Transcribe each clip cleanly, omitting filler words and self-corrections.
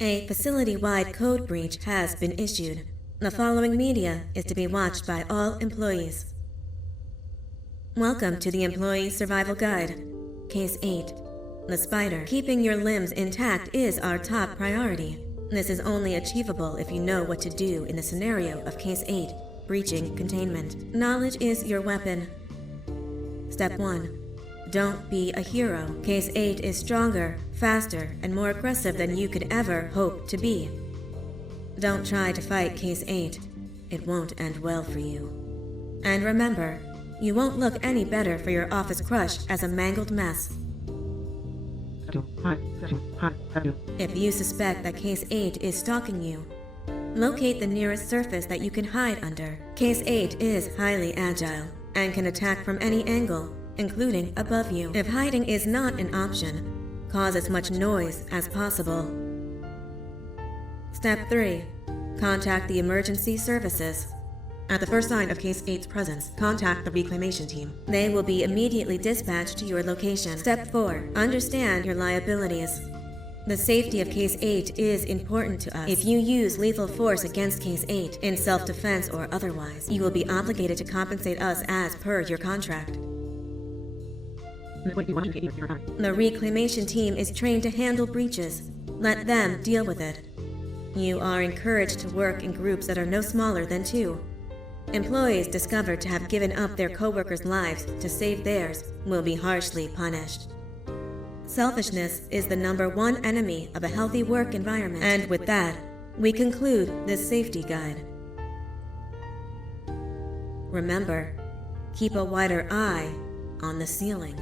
A facility-wide code breach has been issued. The following media is to be watched by all employees. Welcome to the Employee Survival Guide. Case 8. The spider. Keeping your limbs intact is our top priority. This is only achievable if you know what to do in the scenario of Case 8, breaching containment. Knowledge is your weapon. Step 1. Don't be a hero. Case 8 is stronger, faster, and more aggressive than you could ever hope to be. Don't try to fight Case 8. It won't end well for you. And remember, you won't look any better for your office crush as a mangled mess. If you suspect that Case 8 is stalking you, locate the nearest surface that you can hide under. Case 8 is highly agile and can attack from any angle, including above you. If hiding is not an option, cause as much noise as possible. Step 3. Contact the emergency services. At the first sign of Case 8's presence, contact the reclamation team. They will be immediately dispatched to your location. Step 4. Understand your liabilities. The safety of Case 8 is important to us. If you use lethal force against Case 8, in self-defense or otherwise, you will be obligated to compensate us as per your contract. The reclamation team is trained to handle breaches. Let them deal with it. You are encouraged to work in groups that are no smaller than 2. Employees discovered to have given up their coworkers' lives to save theirs will be harshly punished. Selfishness is the #1 enemy of a healthy work environment. And with that, we conclude this safety guide. Remember, keep a wider eye on the ceiling.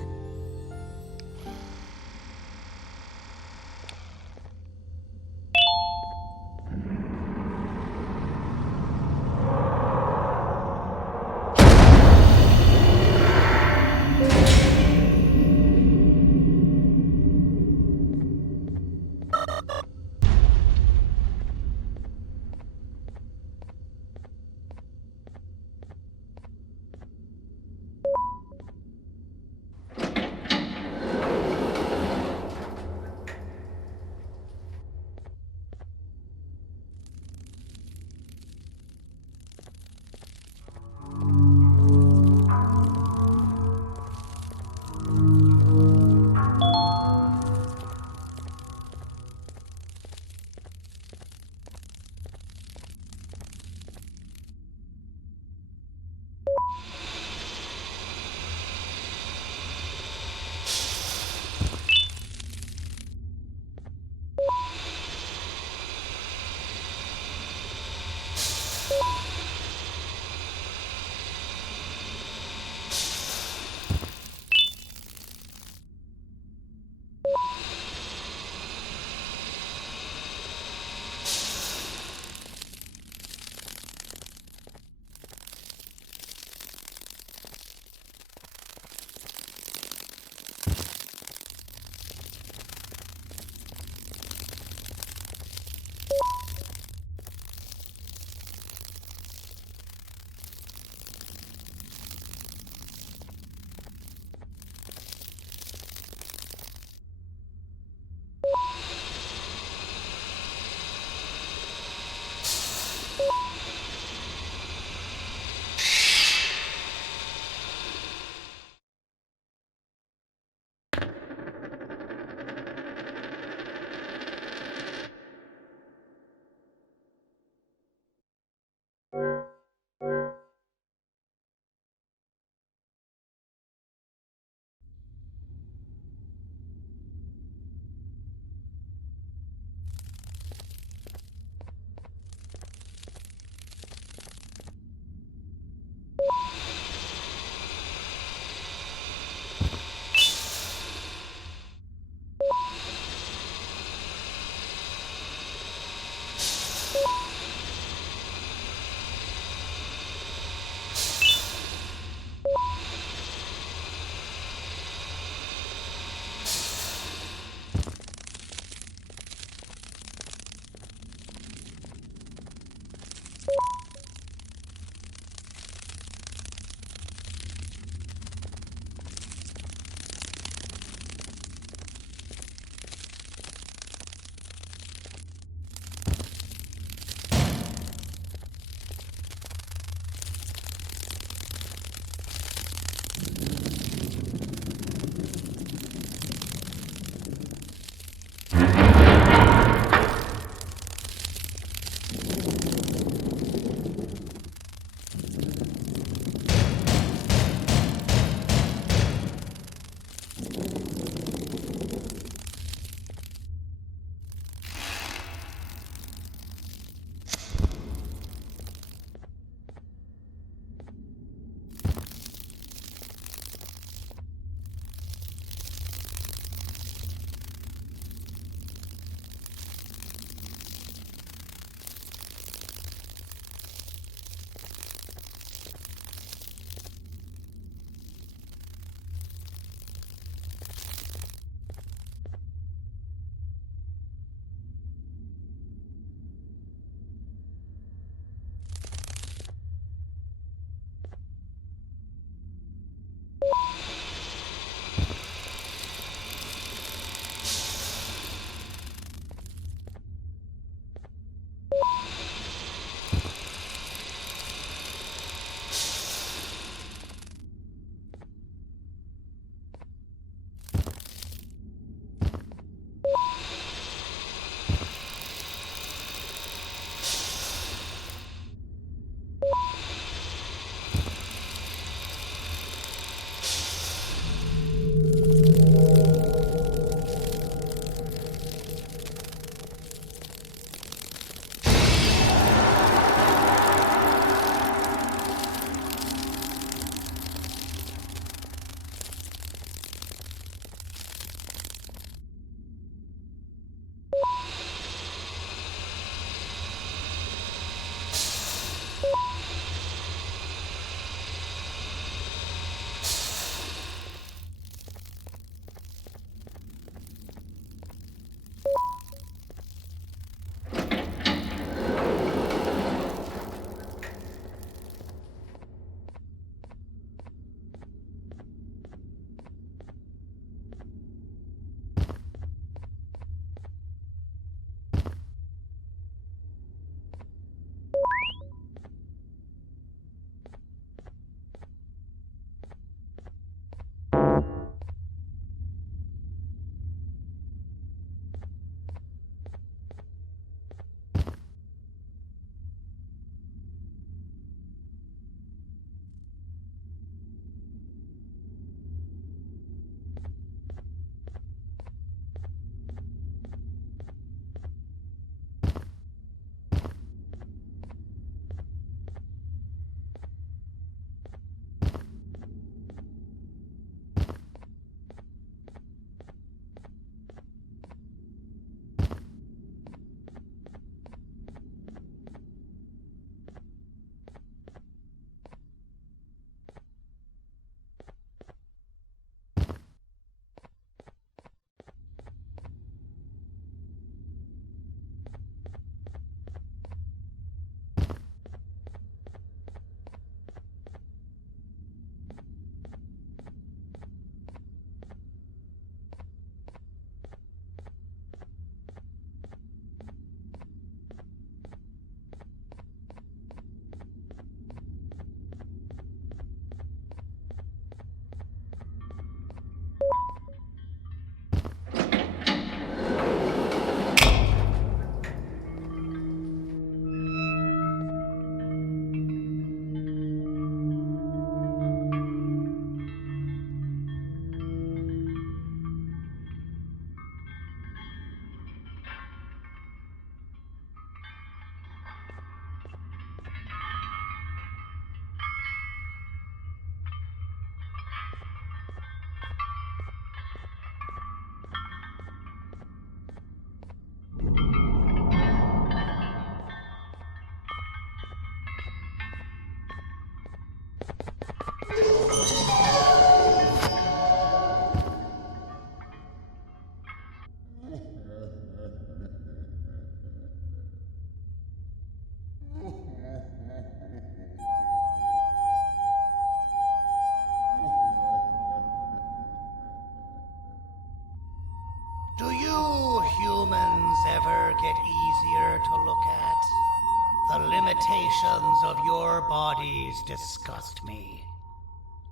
operations of your bodies disgust me.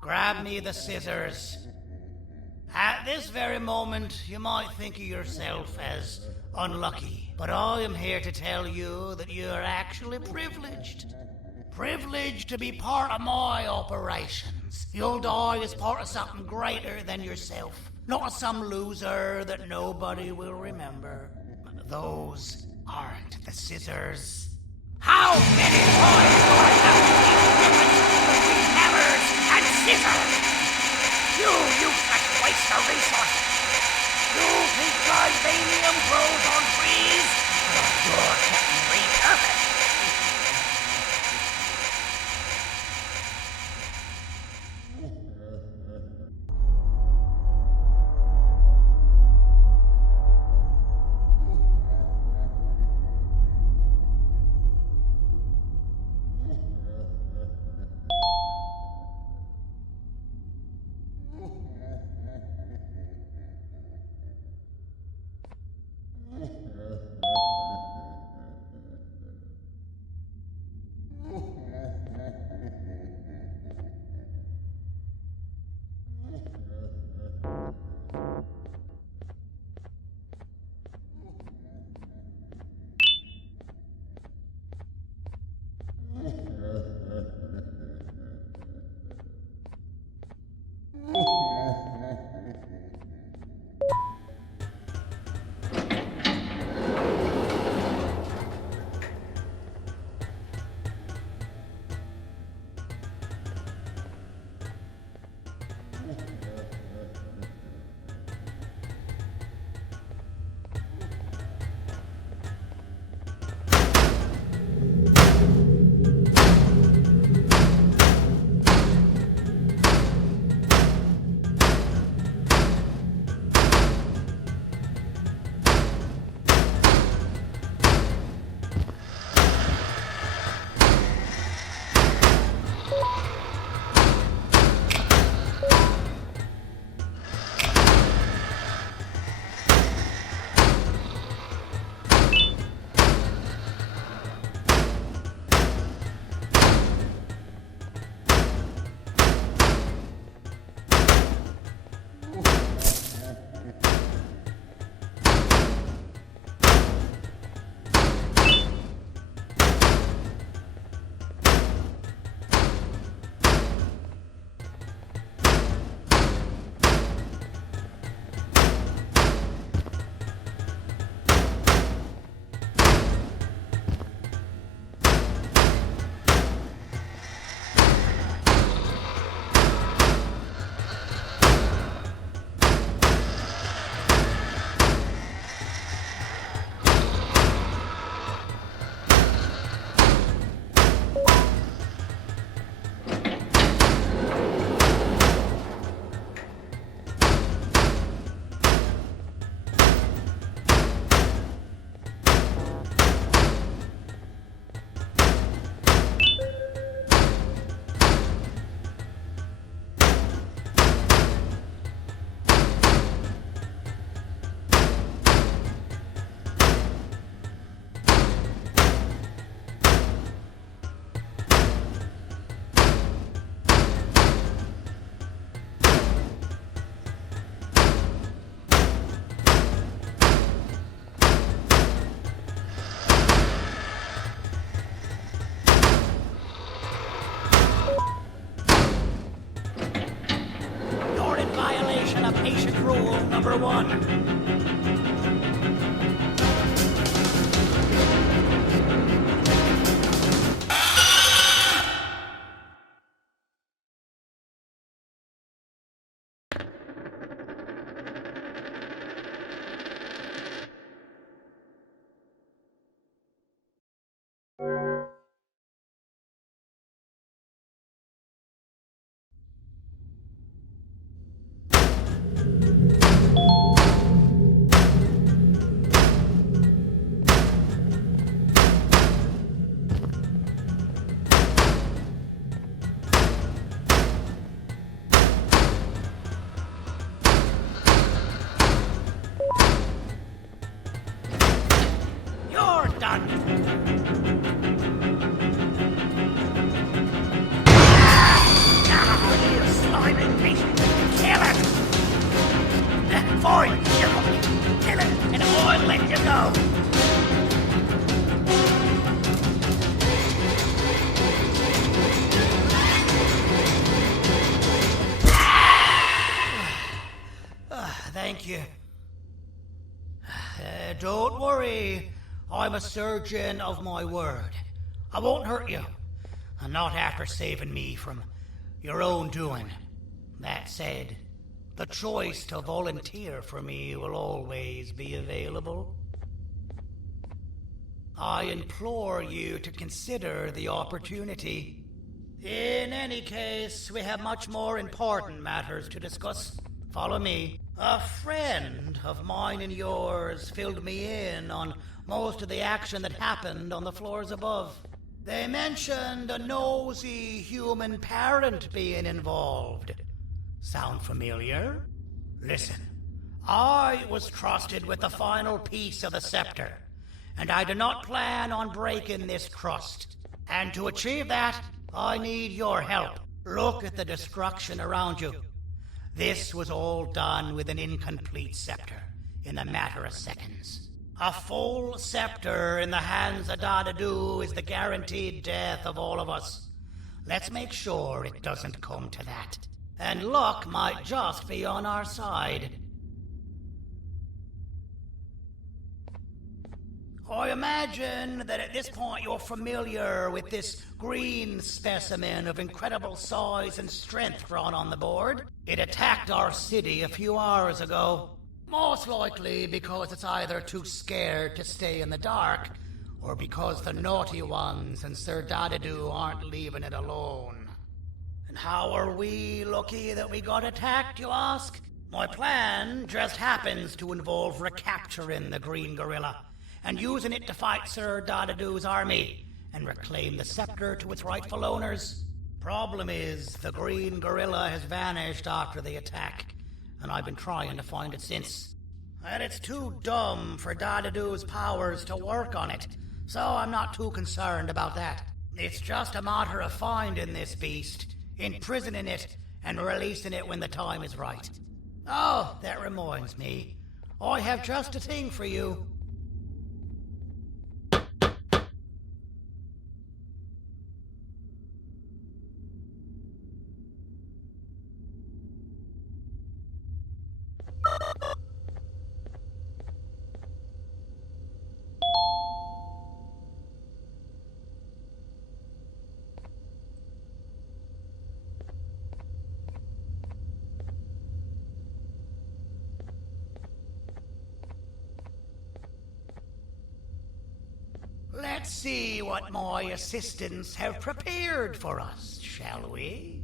Grab me the scissors. At this very moment, you might think of yourself as unlucky, but I am here to tell you that you are actually privileged. Privileged to be part of my operations. You'll die as part of something greater than yourself, not as some loser that nobody will remember. Those aren't the scissors. How many times do I have to keep the difference between hammers and scissors? You useless waste of resources! You think vibranium grows on trees? You're getting repurposed! Number one. thank you. Don't worry. I'm a surgeon of my word. I won't hurt you. And not after saving me from your own doing. That said, the choice to volunteer for me will always be available. I implore you to consider the opportunity. In any case, we have much more important matters to discuss. Follow me. A friend of mine and yours filled me in on most of the action that happened on the floors above. They mentioned a nosy human parent being involved. Sound familiar? Listen, I was trusted with the final piece of the scepter, and I do not plan on breaking this trust. And to achieve that, I need your help. Look at the destruction around you. This was all done with an incomplete scepter in a matter of seconds. A full scepter in the hands of Dadadu is the guaranteed death of all of us. Let's make sure it doesn't come to that. And luck might just be on our side. I imagine that at this point you're familiar with this green specimen of incredible size and strength drawn on the board. It attacked our city a few hours ago. Most likely because it's either too scared to stay in the dark, or because the naughty ones and Sir Dadadu aren't leaving it alone. And how are we lucky that we got attacked, you ask? My plan just happens to involve recapturing the green gorilla and using it to fight Sir Dadadu's army and reclaim the scepter to its rightful owners. Problem is, the green gorilla has vanished after the attack, and I've been trying to find it since. And it's too dumb for Dadadu's powers to work on it, so I'm not too concerned about that. It's just a matter of finding this beast, imprisoning it, and releasing it when the time is right. Oh, that reminds me. I have just a thing for you. Let's see what my assistants have prepared for us, shall we?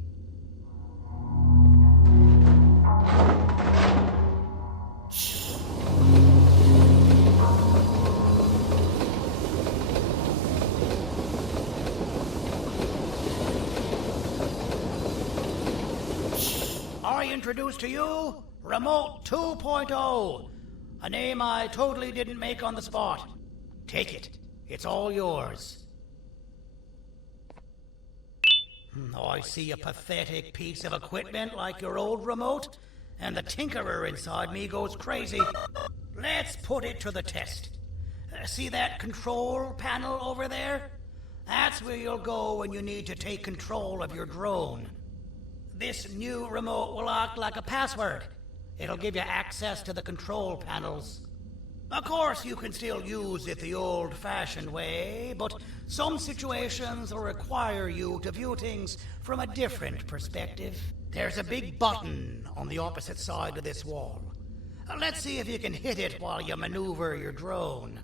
I introduce to you Remote 2.0, a name I totally didn't make on the spot. Take it. It's all yours. I see a pathetic piece of equipment like your old remote, and the tinkerer inside me goes crazy. Let's put it to the test. See that control panel over there? That's where you'll go when you need to take control of your drone. This new remote will act like a password. It'll give you access to the control panels. Of course, you can still use it the old-fashioned way, but some situations will require you to view things from a different perspective. There's a big button on the opposite side of this wall. Let's see if you can hit it while you maneuver your drone.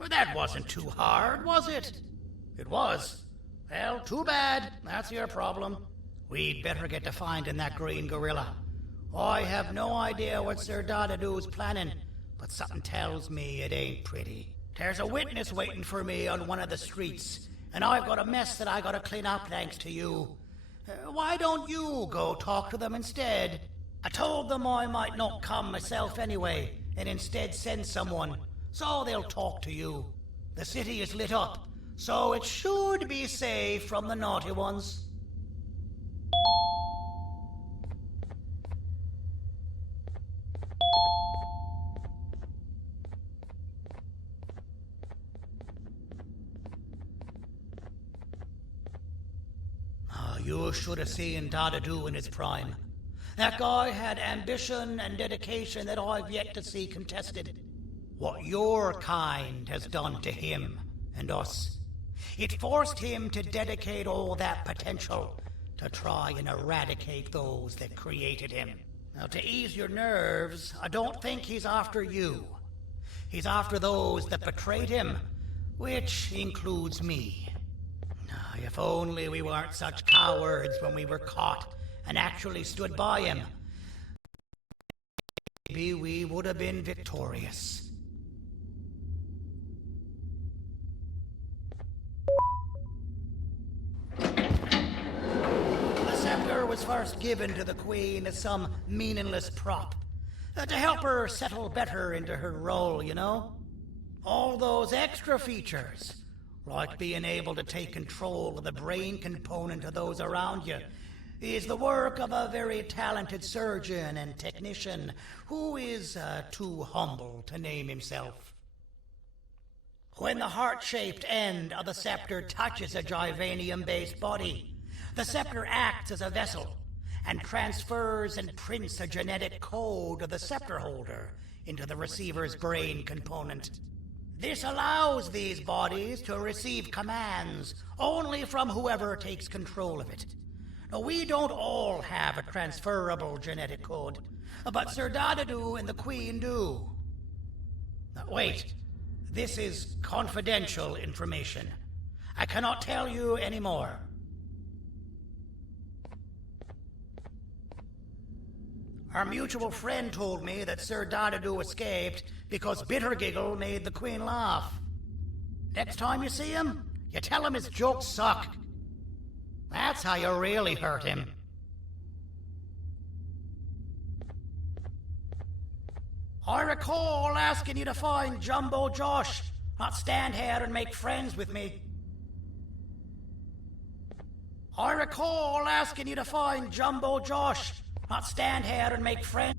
Well, that wasn't too hard, was it? It was. Well, too bad. That's your problem. We'd better get to finding that green gorilla. I have no idea what Sir Dadadoo's planning, but something tells me it ain't pretty. There's a witness waiting for me on one of the streets, and I've got a mess that I gotta clean up thanks to you. Why don't you go talk to them instead? I told them I might not come myself anyway, and instead send someone, so they'll talk to you. The city is lit up, so it should be safe from the naughty ones. You should have seen Dadadoo in his prime. That guy had ambition and dedication that I've yet to see contested. What your kind has done to him and us. It forced him to dedicate all that potential to try and eradicate those that created him. Now, to ease your nerves, I don't think he's after you. He's after those that betrayed him, which includes me. If only we weren't such cowards when we were caught and actually stood by him. Maybe we would have been victorious. The scepter was first given to the Queen as some meaningless prop. To help her settle better into her role, you know? All those extra features, like being able to take control of the brain component of those around you, is the work of a very talented surgeon and technician who is too humble to name himself. When the heart-shaped end of the scepter touches a Givanium-based body, the scepter acts as a vessel and transfers and prints a genetic code of the scepter holder into the receiver's brain component. This allows these bodies to receive commands only from whoever takes control of it. Now, we don't all have a transferable genetic code, but Sir Dadadoo and the Queen do. Now, wait, this is confidential information. I cannot tell you any more. Our mutual friend told me that Sir Dadadoo escaped because Bittergiggle made the Queen laugh. Next time you see him, you tell him his jokes suck. That's how you really hurt him. I recall asking you to find Jumbo Josh, not stand here and make friends with me. I recall asking you to find Jumbo Josh, not stand here and make friends.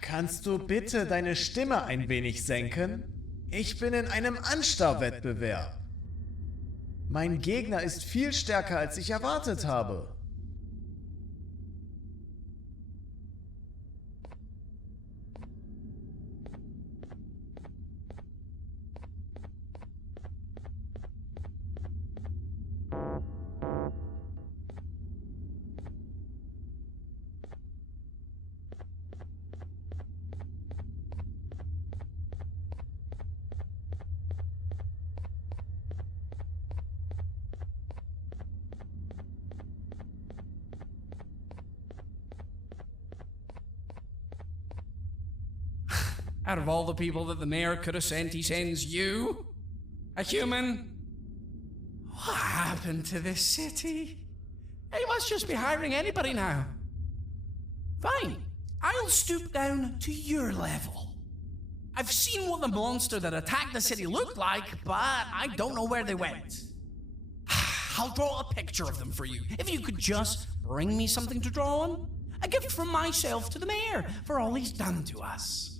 Kannst du bitte deine Stimme ein wenig senken? Ich bin in einem Anstarrwettbewerb. Mein Gegner ist viel stärker, als ich erwartet habe. Out of all the people that the mayor could have sent, he sends you? A human? What happened to this city? He must just be hiring anybody now. Fine, I'll stoop down to your level. I've seen what the monster that attacked the city looked like, but I don't know where they went. I'll draw a picture of them for you, if you could just bring me something to draw on. A gift from myself to the mayor for all he's done to us.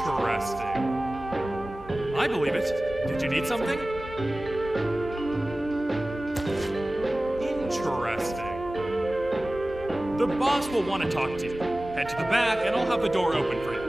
Interesting. I believe it. Did you need something? Interesting. The boss will want to talk to you. Head to the back and I'll have the door open for you.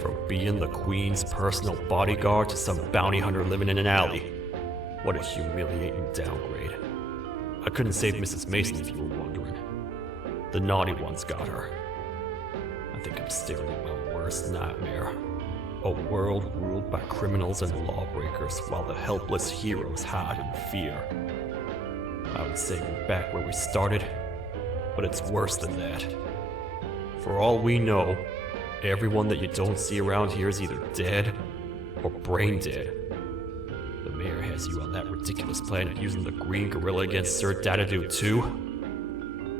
From being the Queen's personal bodyguard to some bounty hunter living in an alley. What a humiliating downgrade. I couldn't save Mrs. Mason if you were wondering. The naughty ones got her. I think I'm staring at my worst nightmare. A world ruled by criminals and lawbreakers while the helpless heroes hide in fear. I would say we're back where we started, but it's worse than that. For all we know, everyone that you don't see around here is either dead or brain dead. The mayor has you on that ridiculous planet using the green gorilla against Sir Dadadoo too?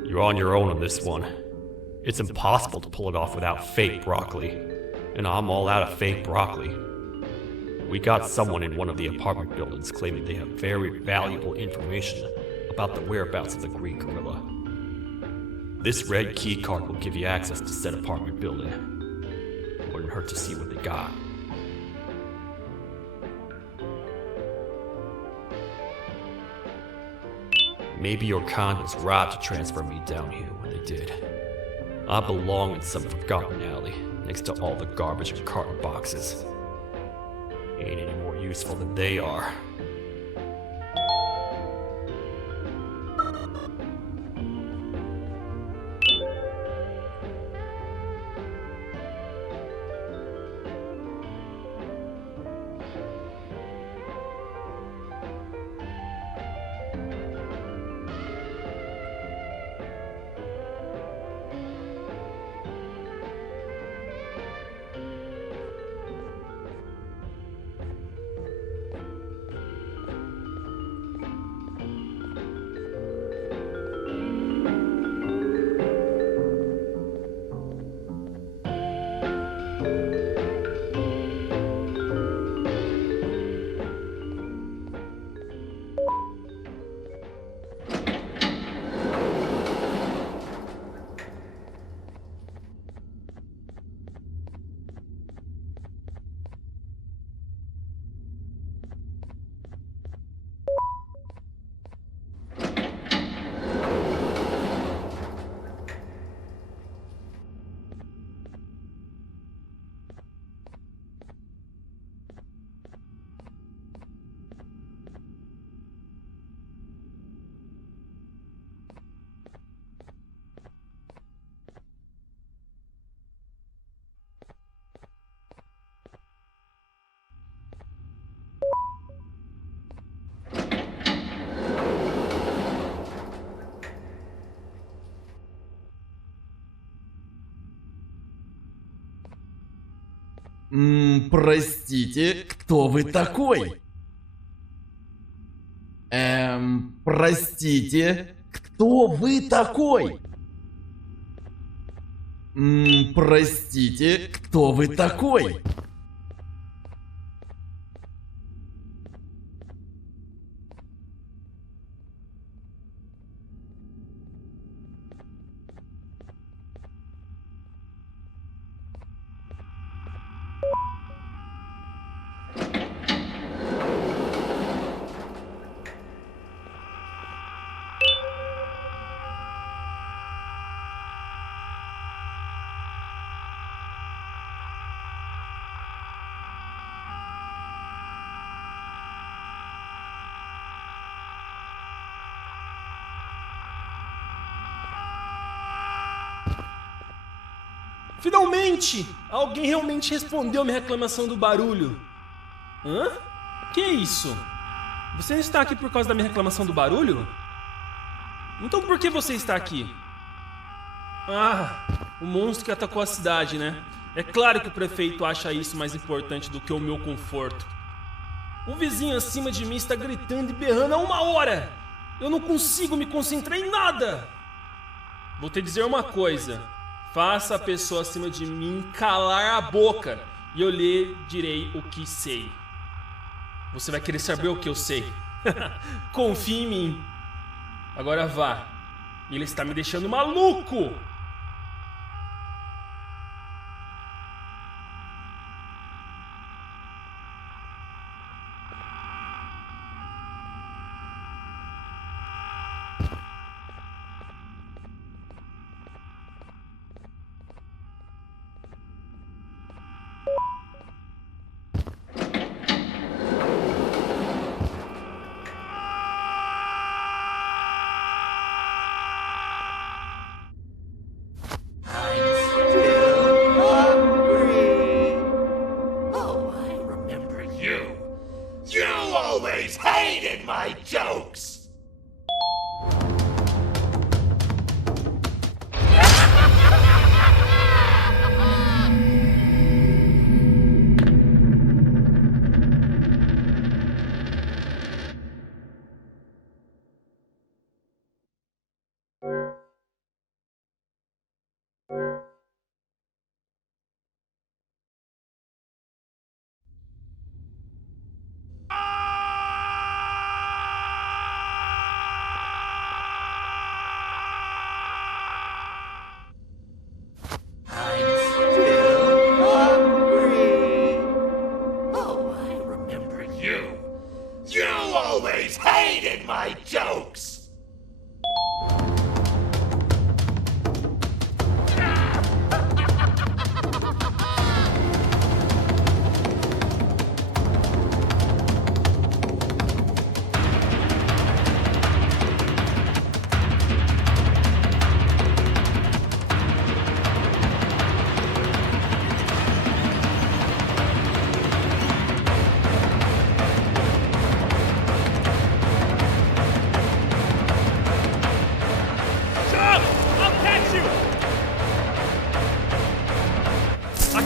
You're on your own on this one. It's impossible to pull it off without fake broccoli. And I'm all out of fake broccoli. We got someone in one of the apartment buildings claiming they have very valuable information about the whereabouts of the green gorilla. This red key card will give you access to said apartment building. Wouldn't hurt to see what they got. Maybe your con was right to transfer me down here when they did. I belong in some forgotten alley, next to all the garbage and carton boxes. Ain't any more useful than they are. Простите, кто вы такой? Простите, кто вы такой? Простите, кто вы такой? Finalmente! Alguém realmente respondeu minha reclamação do barulho. Hã? Que isso? Você está aqui por causa da minha reclamação do barulho? Então por que você está aqui? Ah, o monstro que atacou a cidade, né? É claro que o prefeito acha isso mais importante do que o meu conforto. O vizinho acima de mim está gritando e berrando há 1 hora! Eu não consigo me concentrar em nada! Vou te dizer uma coisa. Faça a pessoa acima de mim calar a boca e eu lhe direi o que sei. Você vai querer saber o que eu sei. Confie em mim. Agora vá. Ele está me deixando maluco!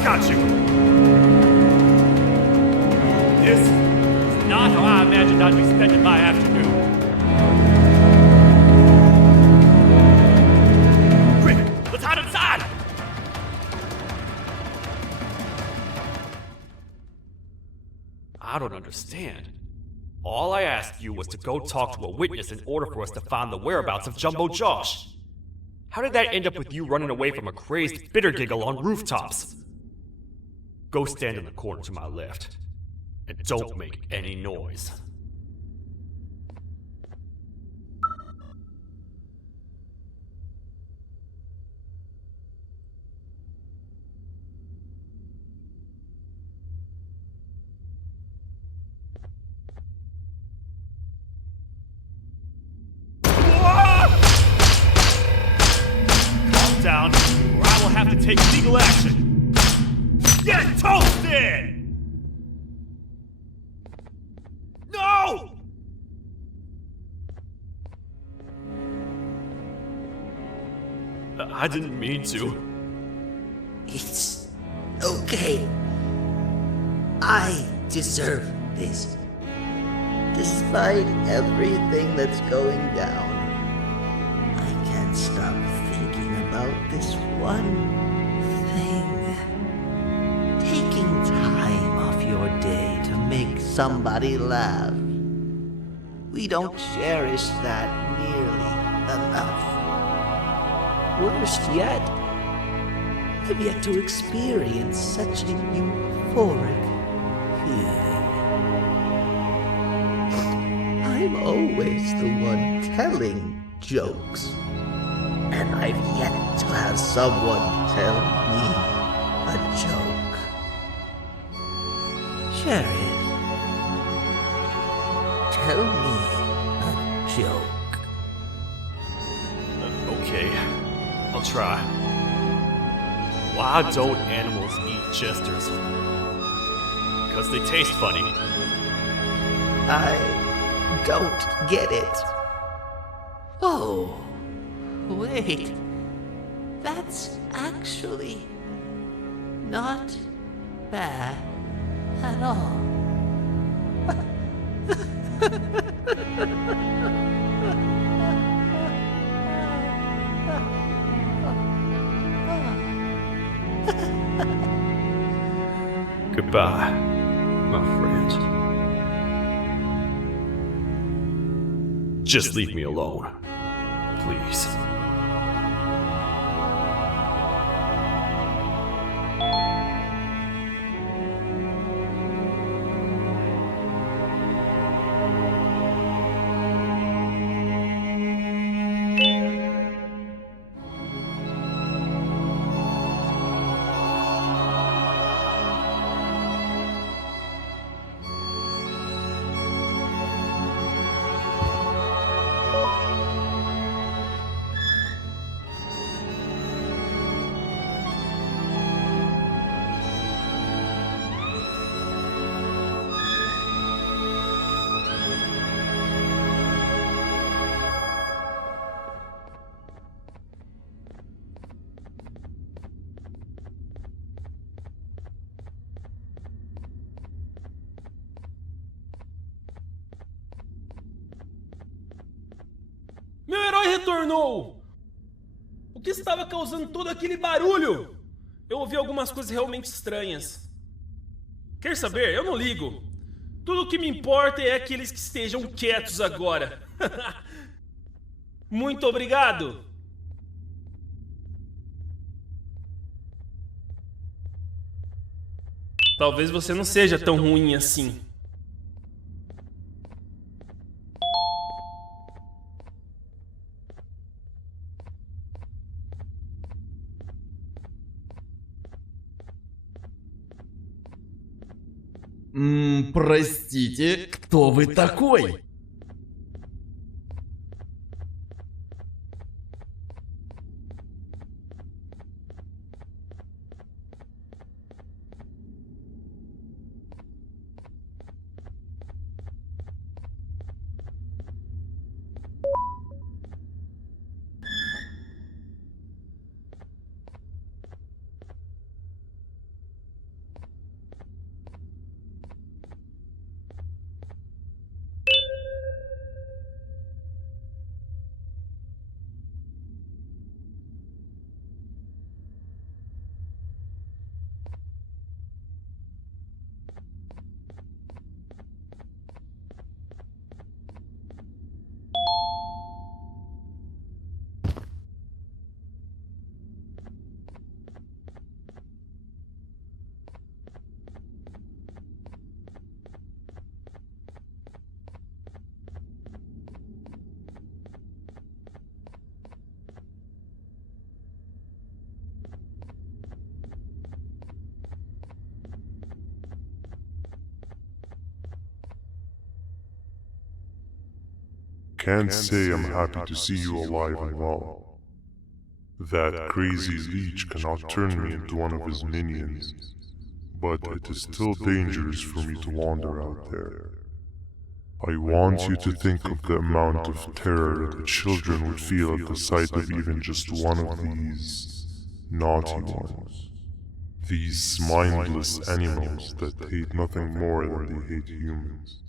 Got you. This is not how I imagined I'd be spending my afternoon. Quick, let's hide inside! I don't understand. All I asked you was to go talk to a witness in order for us to find the whereabouts of Jumbo Josh. How did that end up with you running away from a crazed bitter giggle on rooftops? Go stand in the corner to my left, and don't make any noise. Calm down, or I will have to take legal action. Get toasted! No! I didn't mean to. It's okay. I deserve this. Despite everything that's going down, I can't stop thinking about this one thing. Taking time off your day to make somebody laugh. We don't cherish that nearly enough. Worst yet, I've yet to experience such a euphoric feeling. I'm always the one telling jokes, and I've yet to have someone tell me a joke. Jared, tell me a joke. Okay, I'll try. Why don't animals eat jesters? Because they taste funny. I don't get it. Oh, wait. That's actually not bad at all. Goodbye, my friend. Just leave me alone, please. Meu herói retornou! O que estava causando todo aquele barulho? Eu ouvi algumas coisas realmente estranhas. Quer saber? Eu não ligo. Tudo o que me importa é aqueles que estejam quietos agora. Muito obrigado! Talvez você não seja tão ruim assim. Простите, кто вы такой? Can't say I'm happy to see you alive and well. That crazy leech cannot turn me into one of his minions, but it is still dangerous for me to wander out there. I want you to think of the amount of terror that the children would feel at the sight of even just one of these naughty ones. These mindless animals that hate nothing more than they hate humans.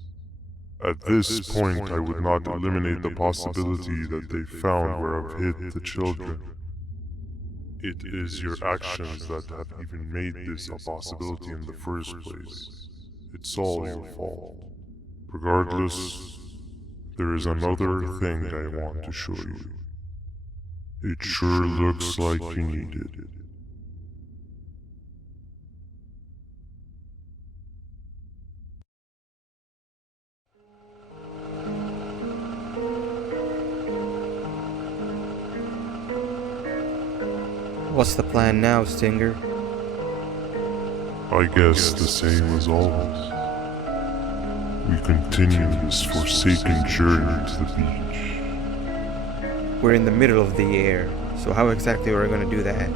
At this point, I would not eliminate the possibility that they found where I've hid the children. It is your actions that have even made this a possibility in the first place. It's all your fault. Regardless, there is another thing I want to show you. It sure looks like you need it. What's the plan now, Stinger? I guess the same as always. We continue this forsaken journey to the beach. We're in the middle of the air, so how exactly are we going to do that?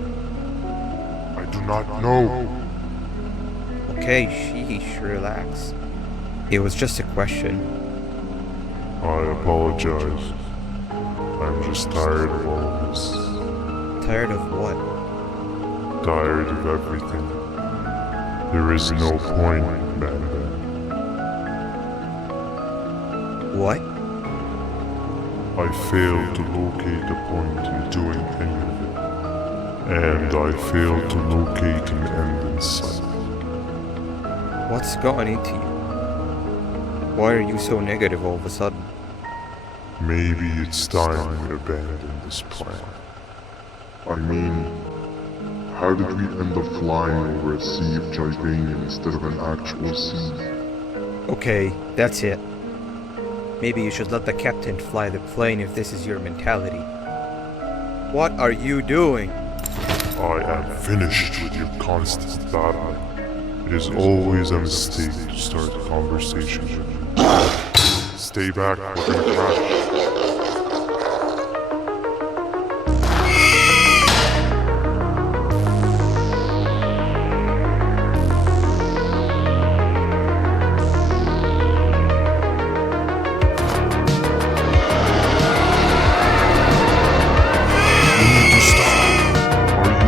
I not know? Okay, sheesh, relax. It was just a question. I apologize. I'm just tired of all of this. Tired of what? Tired of everything. There is no point, Banban. What? I failed to locate a point in doing any of it. And I failed to locate an end in sight. What's gotten into you? Why are you so negative all of a sudden? Maybe it's time we abandon this plan. I mean, how did we end up flying over a sea of Jivanium instead of an actual sea? Okay, that's it. Maybe you should let the captain fly the plane if this is your mentality. What are you doing? I am finished with your constant battling. It is always a mistake to start a conversation with you. Stay back, we're gonna crash.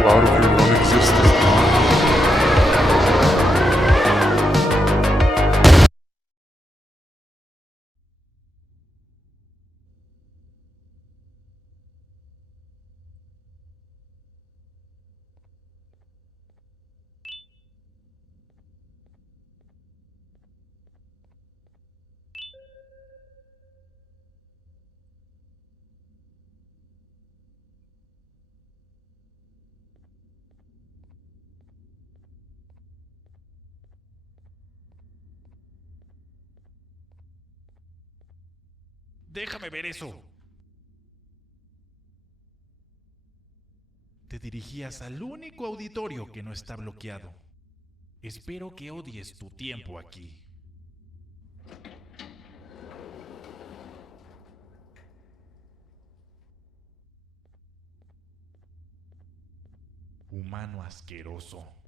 Out of your non-existent mind. Déjame ver eso. Te dirigías al único auditorio que no está bloqueado. Espero que odies tu tiempo aquí. Humano asqueroso.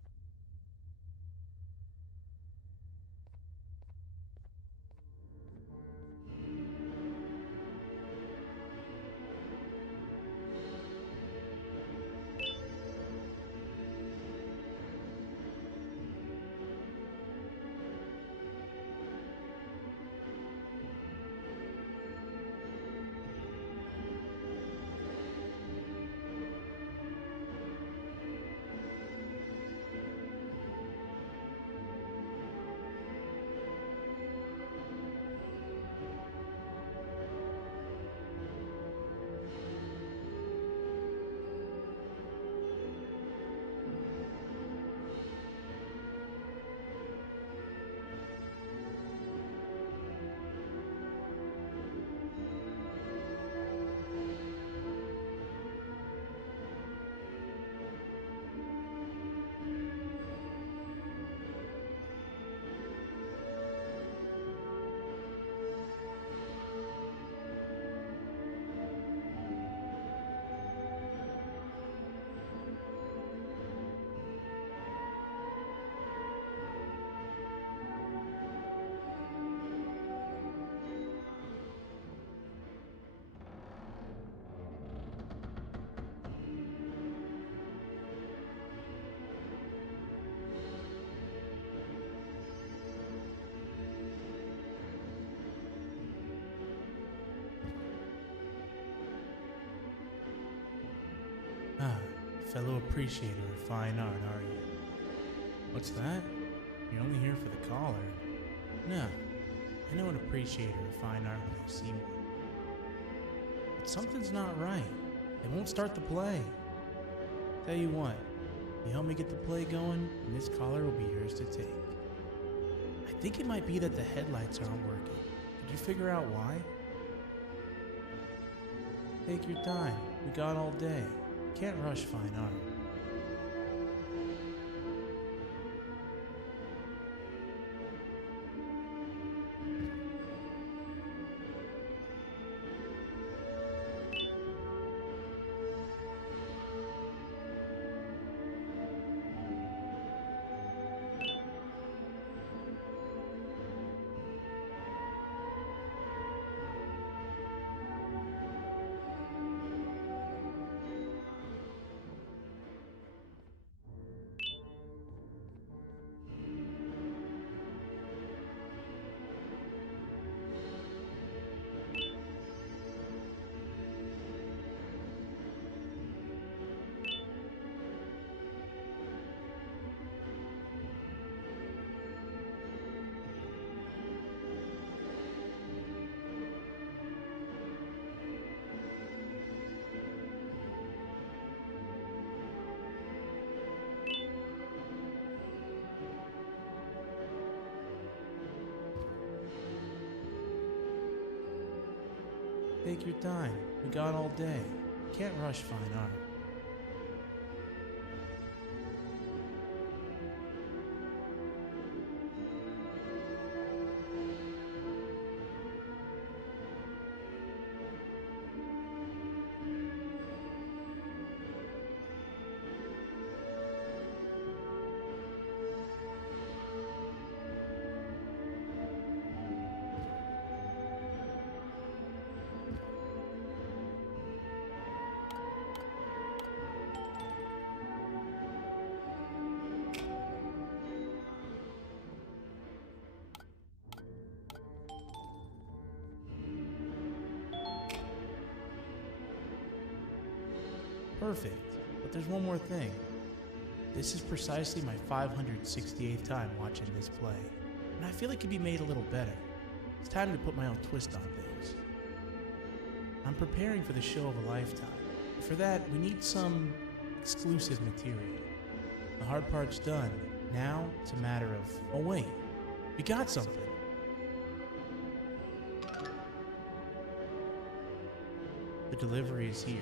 Ah, fellow appreciator of fine art, are you? What's that? You're only here for the collar. No, I know an appreciator of fine art when I see one. But something's not right. They won't start the play. Tell you what, you help me get the play going, and this collar will be yours to take. I think it might be that the headlights aren't working. Did you figure out why? Take your time. We got all day. Can't rush fine art. Take your time. We got all day. Can't rush fine art. Perfect. But there's one more thing. This is precisely my 568th time watching this play, and I feel it could be made a little better. It's time to put my own twist on things. I'm preparing for the show of a lifetime. For that, we need some exclusive material. The hard part's done. Now, it's a matter of, oh wait, we got something. The delivery is here.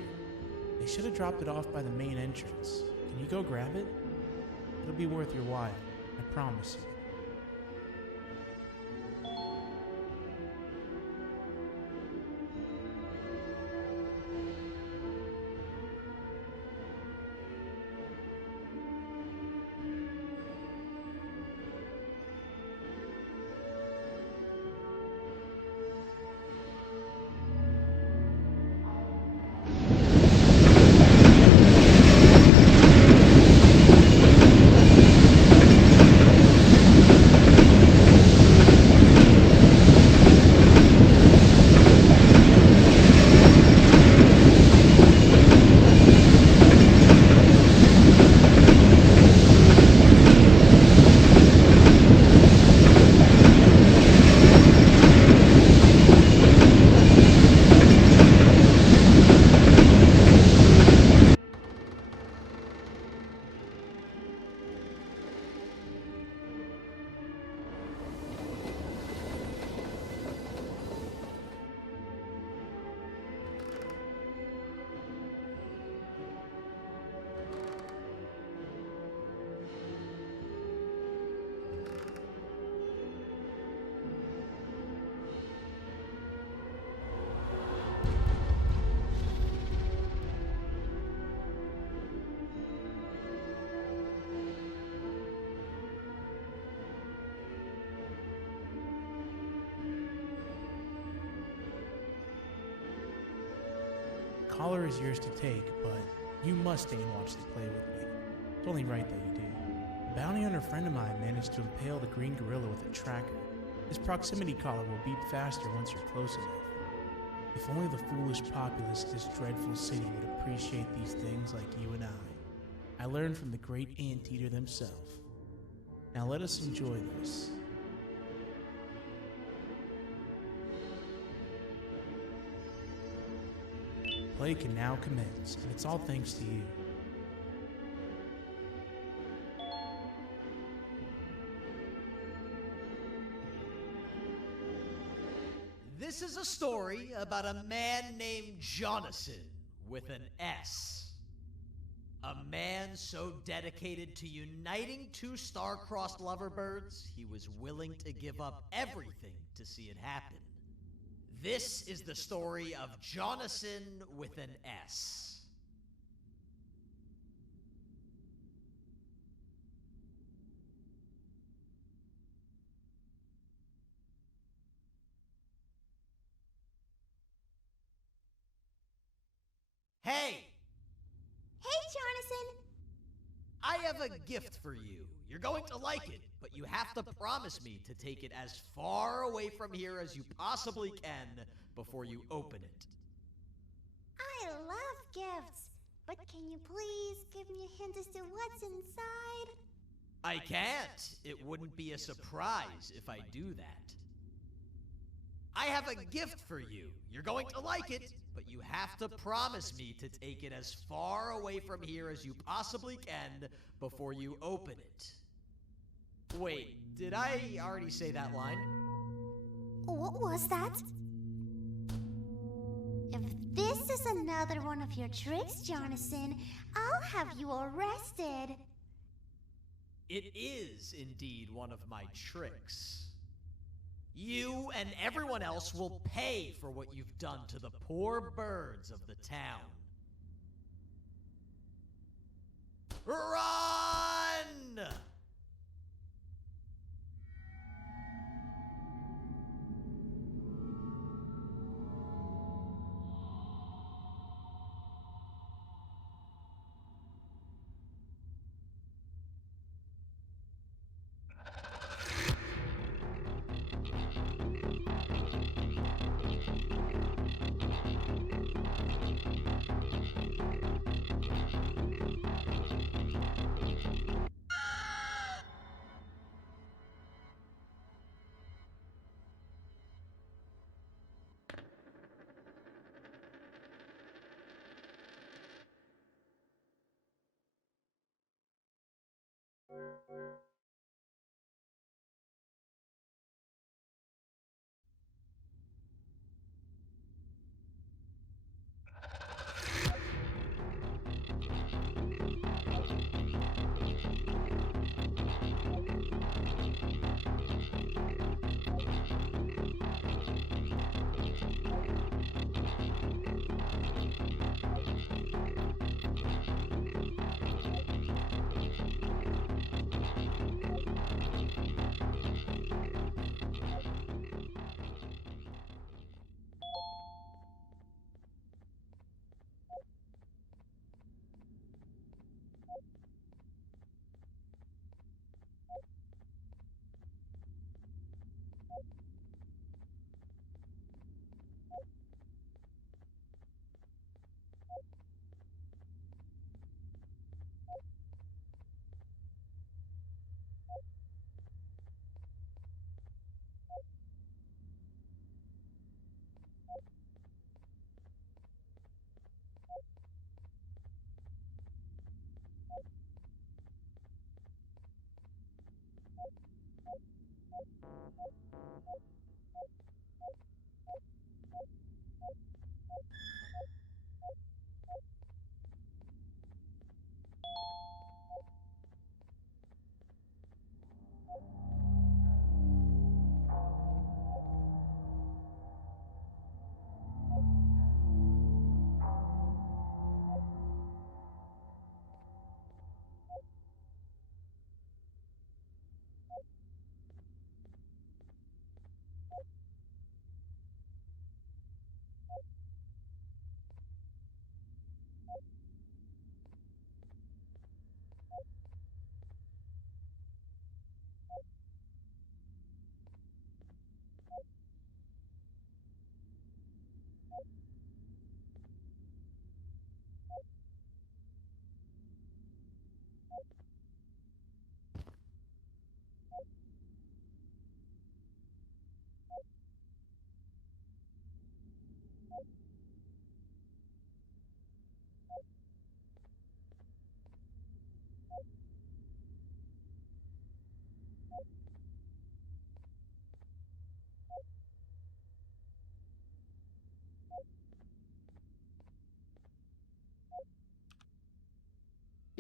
They should have dropped it off by the main entrance. Can you go grab it? It'll be worth your while, I promise you. Collar is yours to take, but you must stay and watch the play with me. It's only right that you do. A bounty hunter friend of mine managed to impale the green gorilla with a tracker. His proximity collar will beep faster once you're close enough. If only the foolish populace of this dreadful city would appreciate these things like you and I. I learned from the great anteater themselves. Now let us enjoy this. Play can now commence, and it's all thanks to you. This is a story about a man named Jonathan with an S. A man so dedicated to uniting two star-crossed loverbirds, he was willing to give up everything to see it happen. This is the story of Jonathan with an S. Hey! Hey, Jonathan! I have a gift for you. You're going to like it, but you have to promise me to take it as far away from here as you possibly can before you open it. I love gifts, but can you please give me a hint as to what's inside? I can't. It wouldn't be a surprise if I do that. I have a gift for you. You're going to like it, but you have to promise me to take it as far away from here as you possibly can before you open it. Wait, did I already say that line? What was that? If this is another one of your tricks, Jonathan, I'll have you arrested. It is indeed one of my tricks. You and everyone else will pay for what you've done to the poor birds of the town. Run!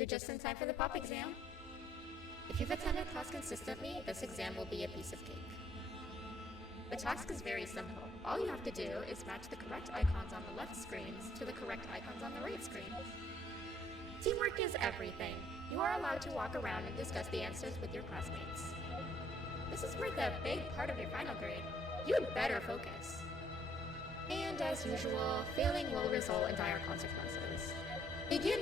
You're just in time for the pop exam. If you've attended class consistently, this exam will be a piece of cake. The task is very simple. All you have to do is match the correct icons on the left screens to the correct icons on the right screen. Teamwork is everything. You are allowed to walk around and discuss the answers with your classmates. This is worth a big part of your final grade. You'd better focus. And as usual, failing will result in dire consequences. Begin!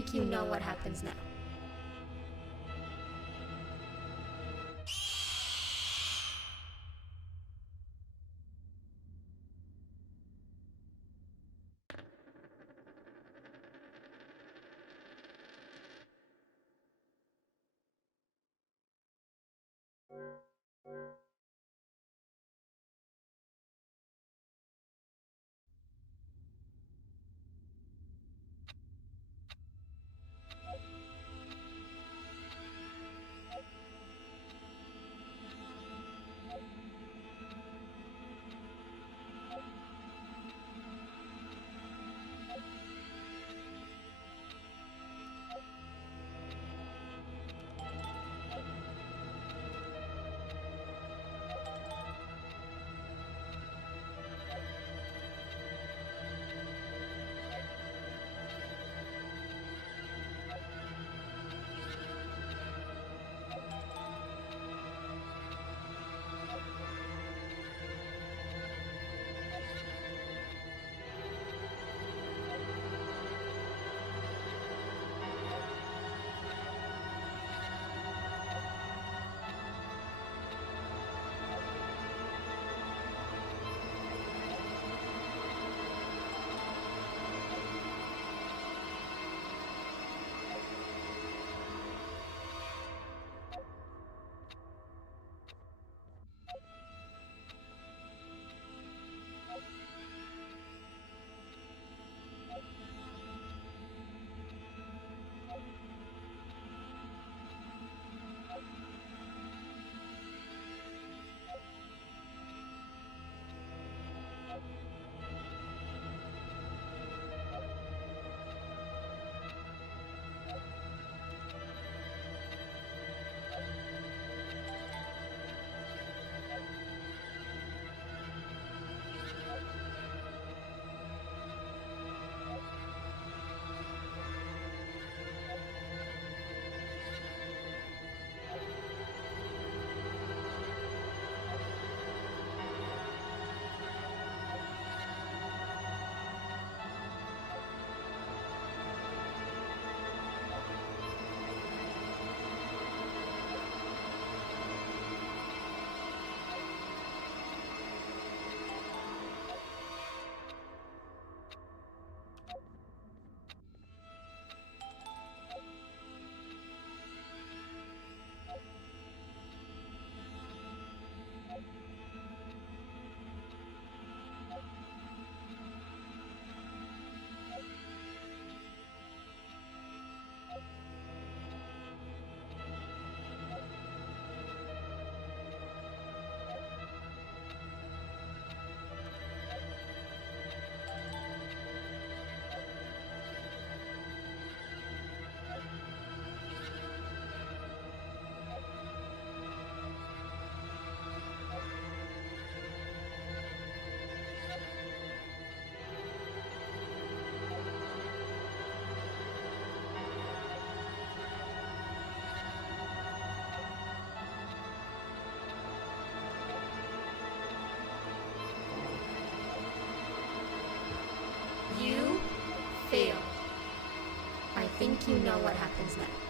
think you know what happens now. You failed. I think you know what happens now.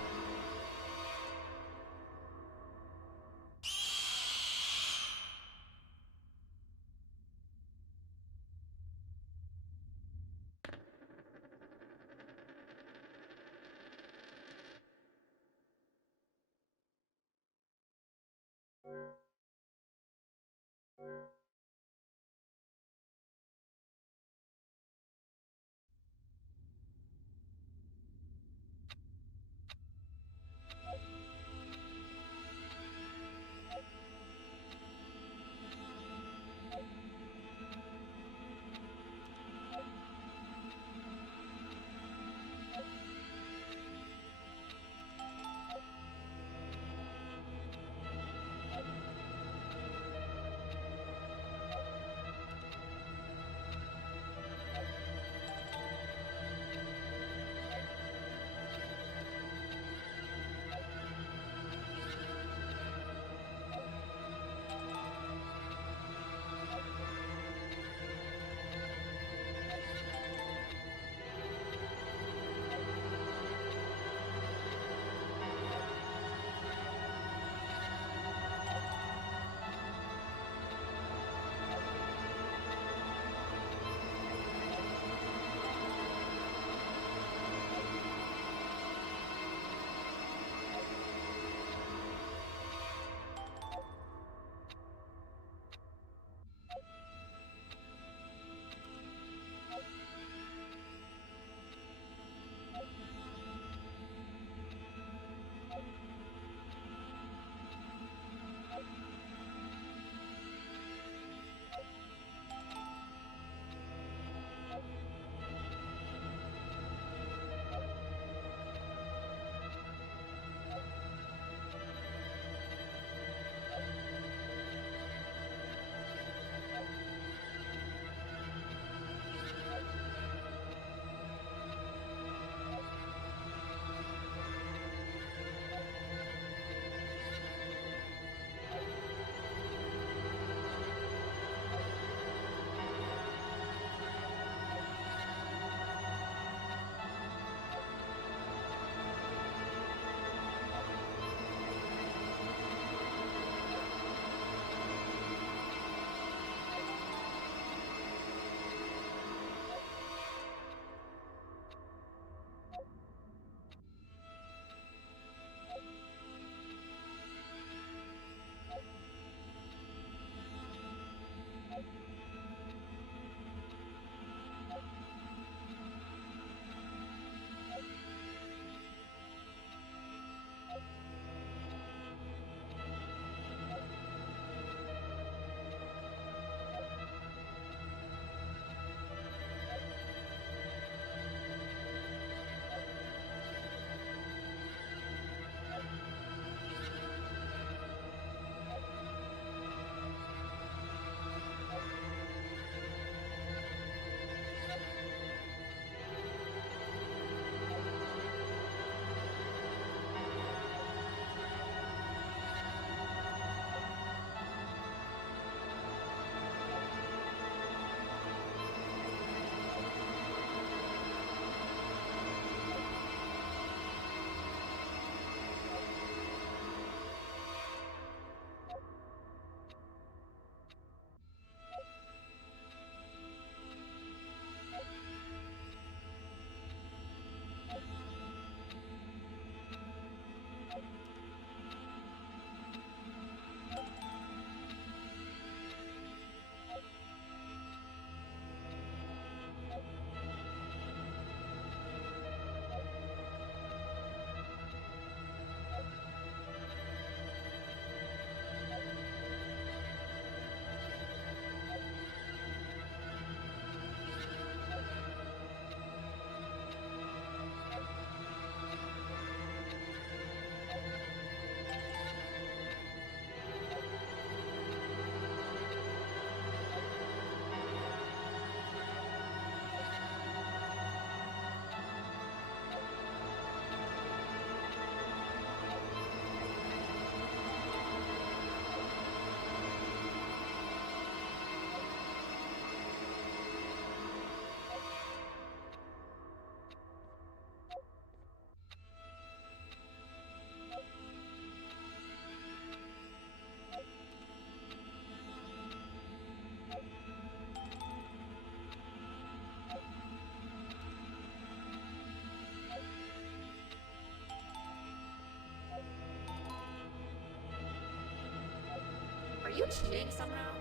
you cheating somehow?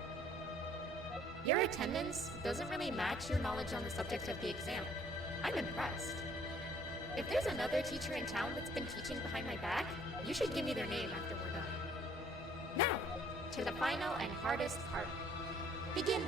Your attendance doesn't really match your knowledge on the subject of the exam. I'm impressed. If there's another teacher in town that's been teaching behind my back, you should give me their name after we're done. Now, to the final and hardest part. Begin!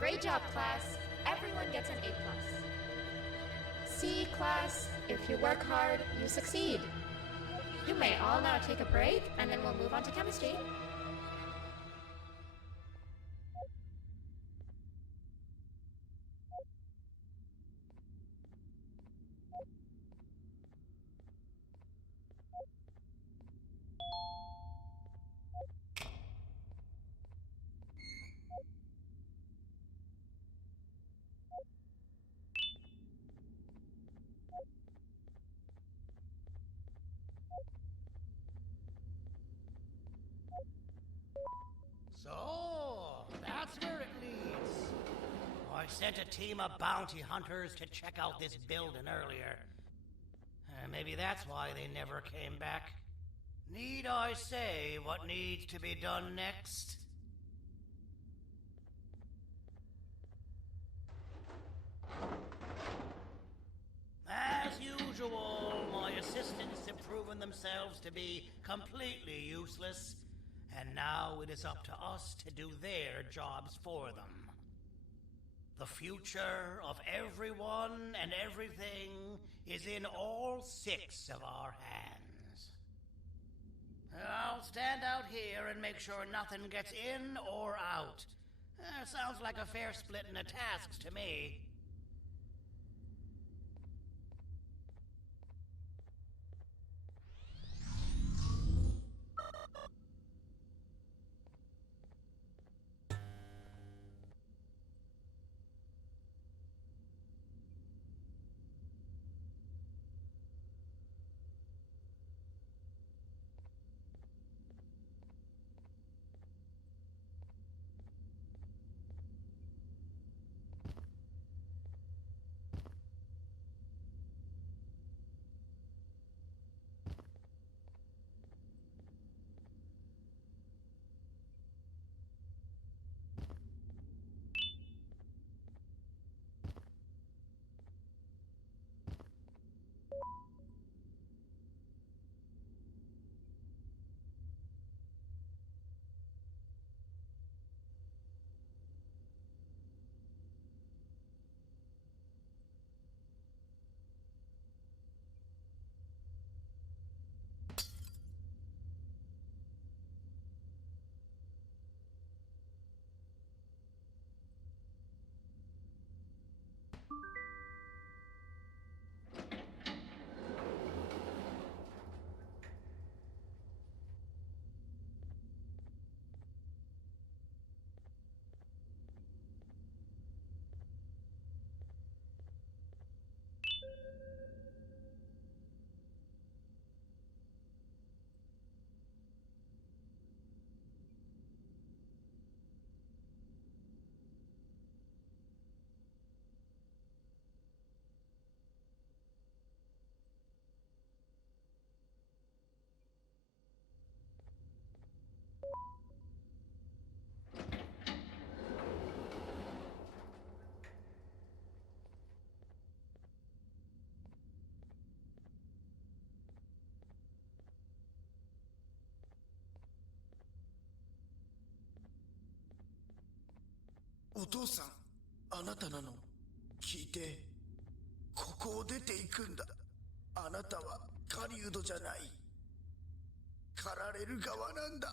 Great job, class. Everyone gets an A+. See, class, if you work hard, you succeed. You may all now take a break, and then we'll move on to chemistry. sent a team of bounty hunters to check out this building earlier. Maybe that's why they never came back. Need I say what needs to be done next? As usual, my assistants have proven themselves to be completely useless, and now it is up to us to do their jobs for them. The future of everyone and everything is in all 6 of our hands. I'll stand out here and make sure nothing gets in or out. Sounds like a fair splitting of tasks to me.お父さん、あなたなの。聞いて、ここを出ていくんだ。あなたは狩人じゃない。狩られる側なんだ。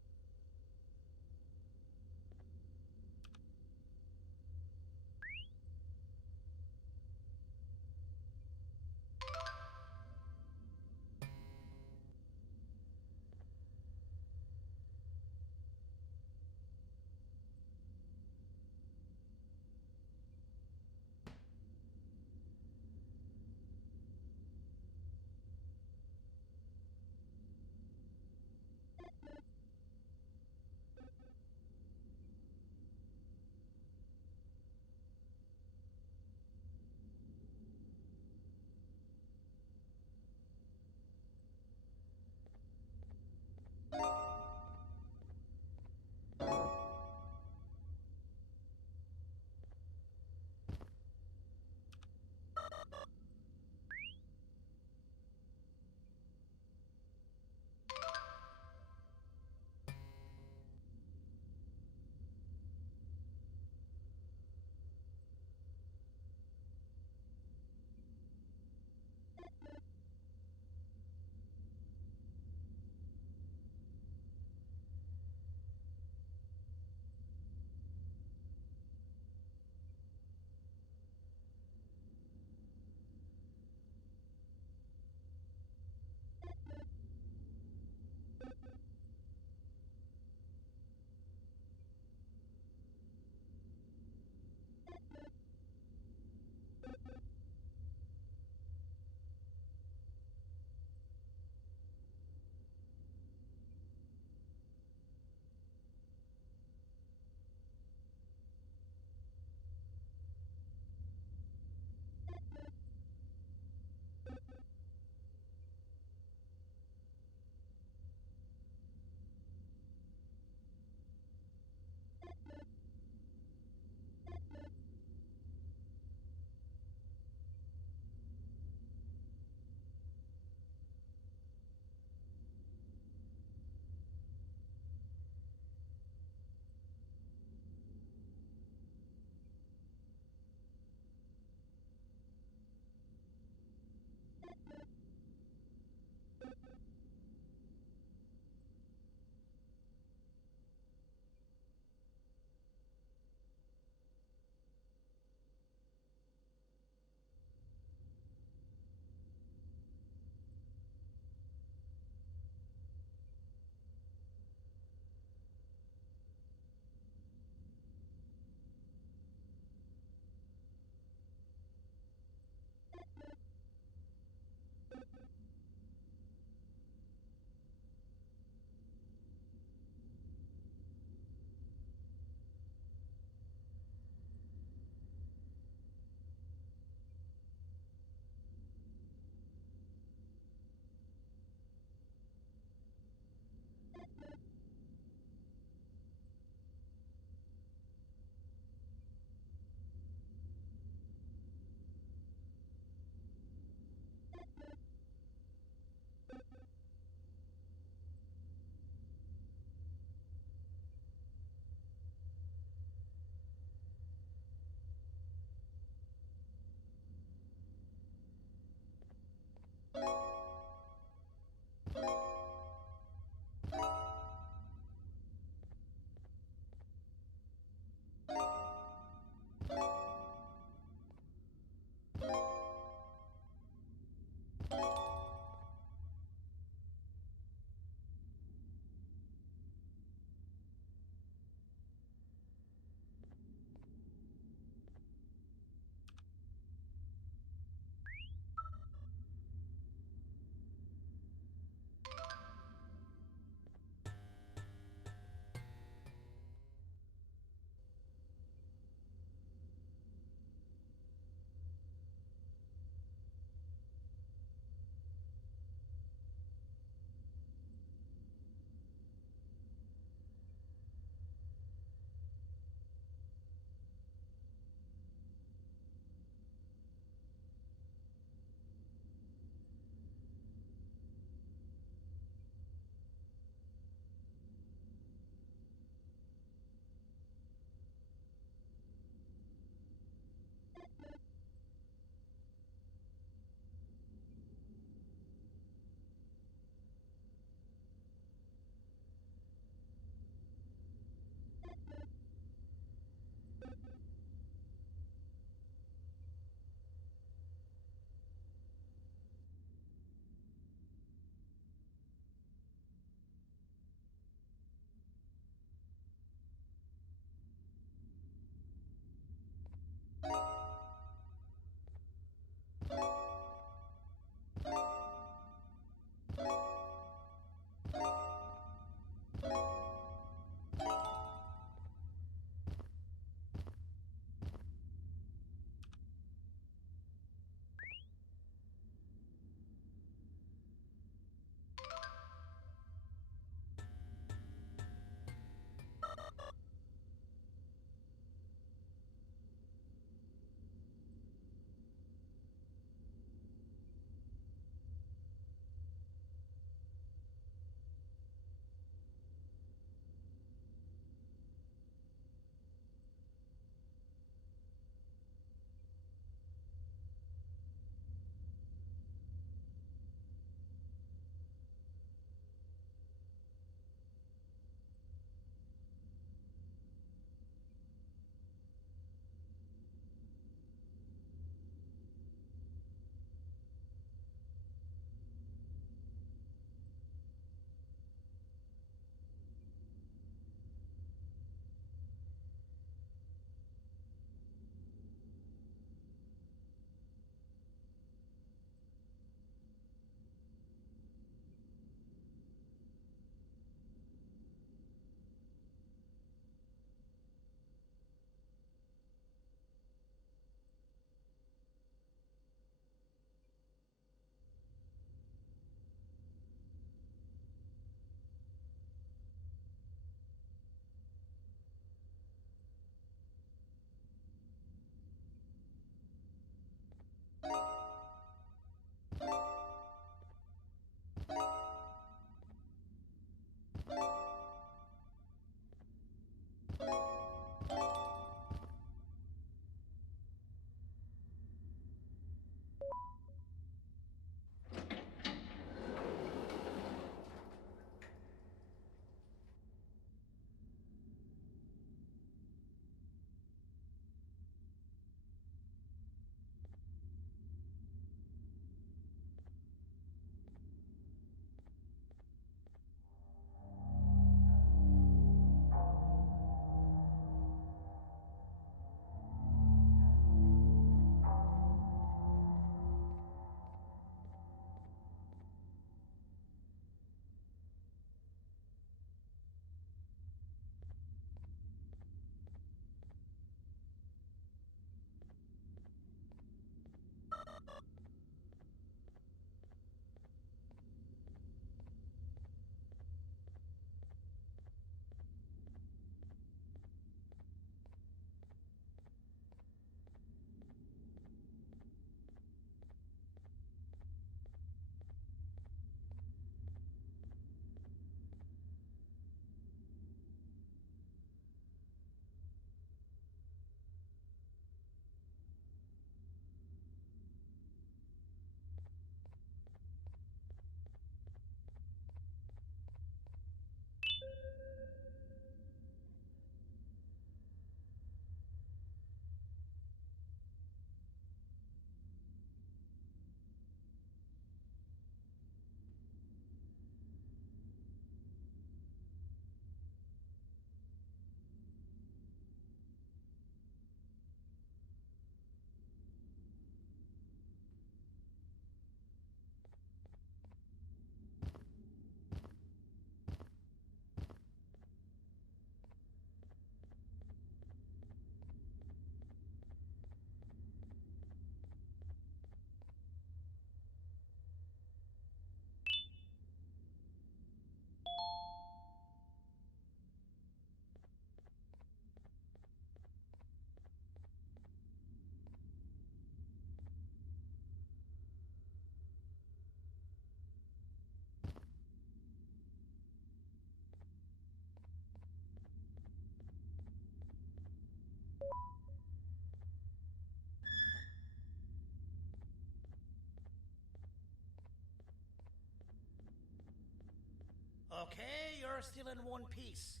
Okay, you're still in one piece.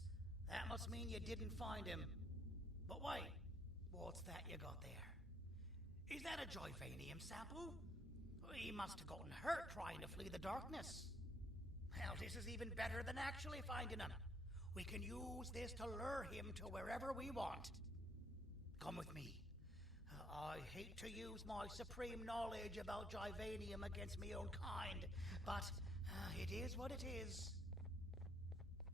That must mean you didn't find him. But wait, what's that you got there? Is that a Joyvanium sample? He must have gotten hurt trying to flee the darkness. Well, this is even better than actually finding him. We can use this to lure him to wherever we want. Come with me. I hate to use my supreme knowledge about Joyvanium against my own kind, but it is what it is.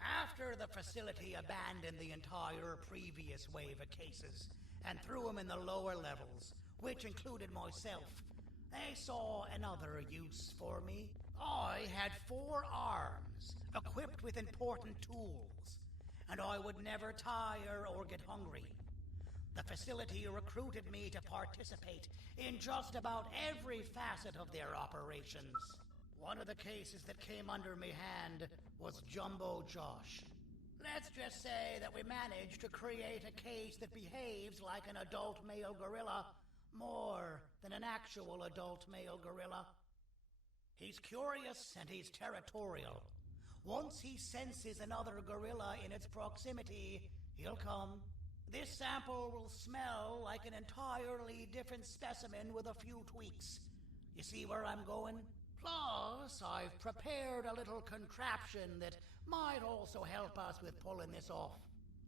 After the facility abandoned the entire previous wave of cases and threw them in the lower levels, which included myself, they saw another use for me. I had 4 arms, equipped with important tools, and I would never tire or get hungry. The facility recruited me to participate in just about every facet of their operations. One of the cases that came under me hand was Jumbo Josh. Let's just say that we managed to create a case that behaves like an adult male gorilla more than an actual adult male gorilla. He's curious and he's territorial. Once he senses another gorilla in its proximity, he'll come. This sample will smell like an entirely different specimen with a few tweaks. You see where I'm going? Plus, I've prepared a little contraption that might also help us with pulling this off.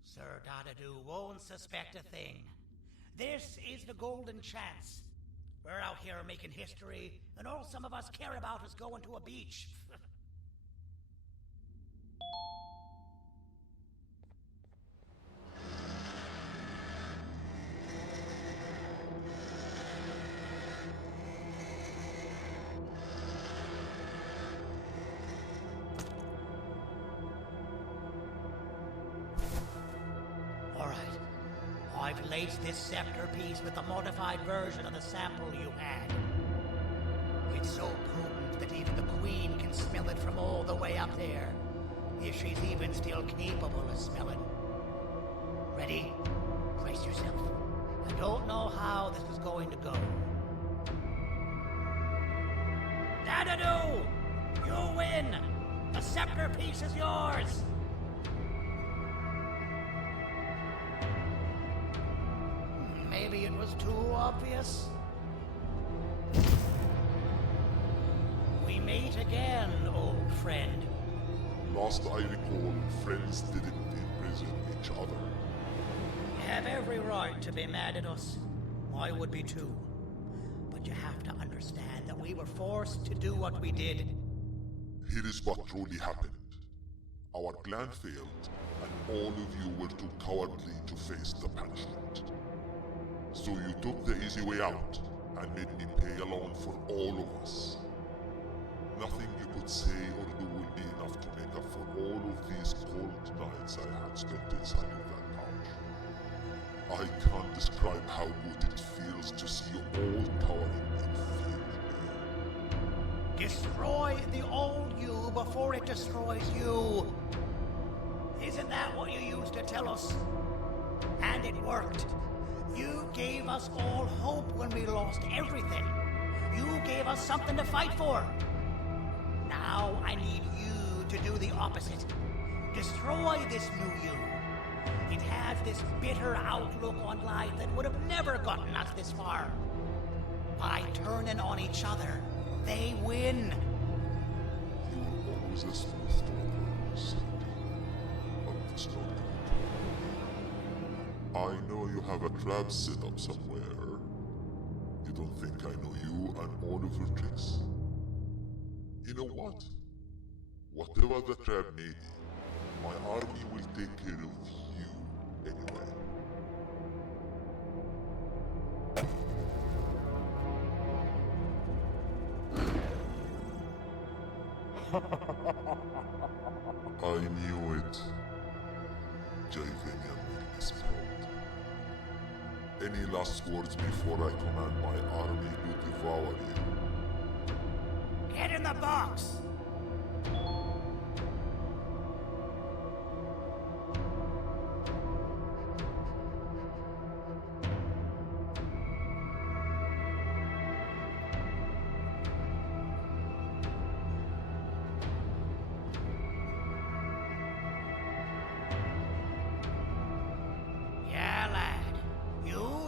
Sir Dadadoo won't suspect a thing. This is the golden chance. We're out here making history, and all some of us care about is going to a beach. I've laced this scepter piece with the modified version of the sample you had. It's so potent that even the Queen can smell it from all the way up there, if she's even still capable of smelling. Ready? Brace yourself. I don't know how this is going to go. Dadadoo! You win! The scepter piece is yours! Maybe it was too obvious. We meet again, old friend. Last I recall, friends didn't imprison each other. You have every right to be mad at us. I would be too. But you have to understand that we were forced to do what we did. Here is what truly happened. Our plan failed, and all of you were too cowardly to face the punishment. So you took the easy way out, and made me pay alone for all of us. Nothing you could say or do will be enough to make up for all of these cold nights I had spent inside of that pouch. I can't describe how good it feels to see you all cowering in fear. Destroy the old you before it destroys you. Isn't that what you used to tell us? And it worked. You gave us all hope when we lost everything. You gave us something to fight for. Now I need you to do the opposite. Destroy this new you. It has this bitter outlook on life that would have never gotten us this far. By turning on each other, they win. You were always a smooth talker, Sandy. But it's not good. I know you have a trap set up somewhere. You don't think I know you and all of your tricks? You know what? Whatever the trap may be, my army will take care of you anyway. I knew it. Joyvanium will be spelled. Any last words before I command my army to devour you? Get in the box!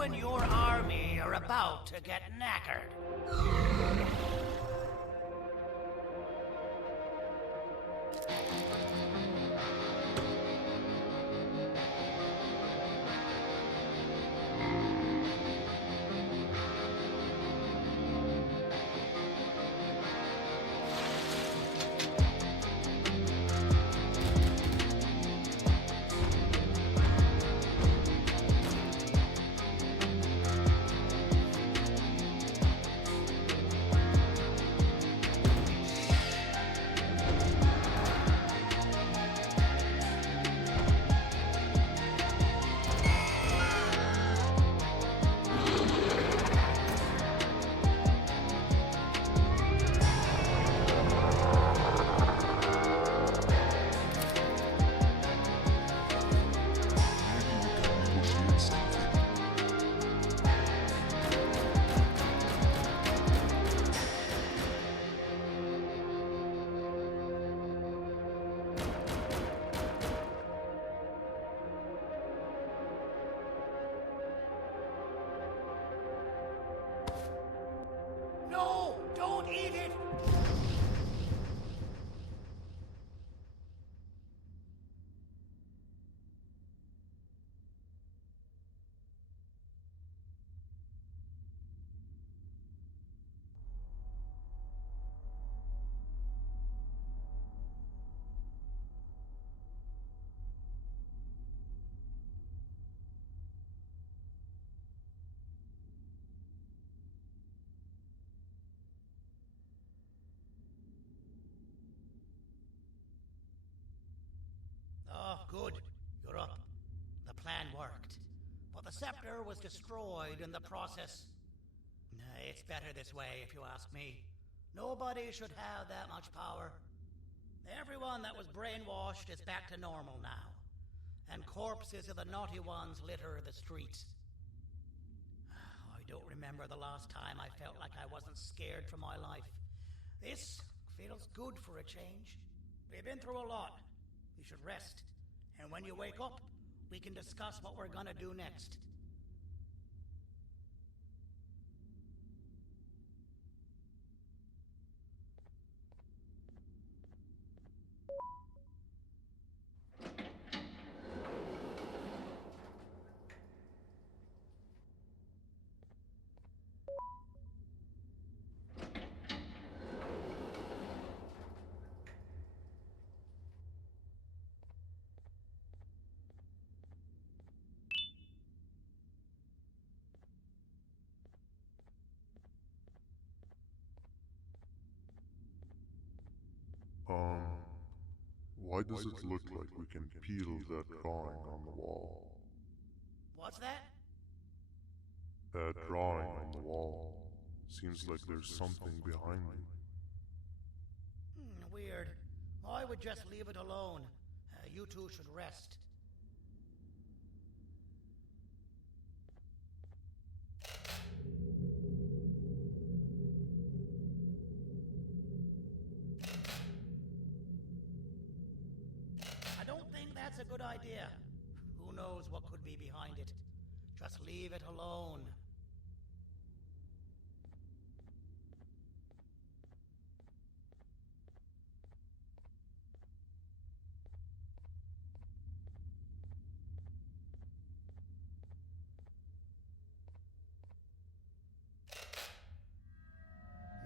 and your army are about to get knackered. No! Don't eat it! Oh, good. You're up. The plan worked. But the scepter was destroyed in the process. It's better this way, if you ask me. Nobody should have that much power. Everyone that was brainwashed is back to normal now. And corpses of the naughty ones litter the streets. I don't remember the last time I felt like I wasn't scared for my life. This feels good for a change. We've been through a lot. We should rest. And when you wake up, we can discuss what we're gonna do next. Why does it look like we can peel that drawing on the wall? What's that? That drawing on the wall. Seems like there's something behind it. Weird. I would just leave it alone. You two should rest. I don't think that's a good idea. Who knows what could be behind it? Just leave it alone.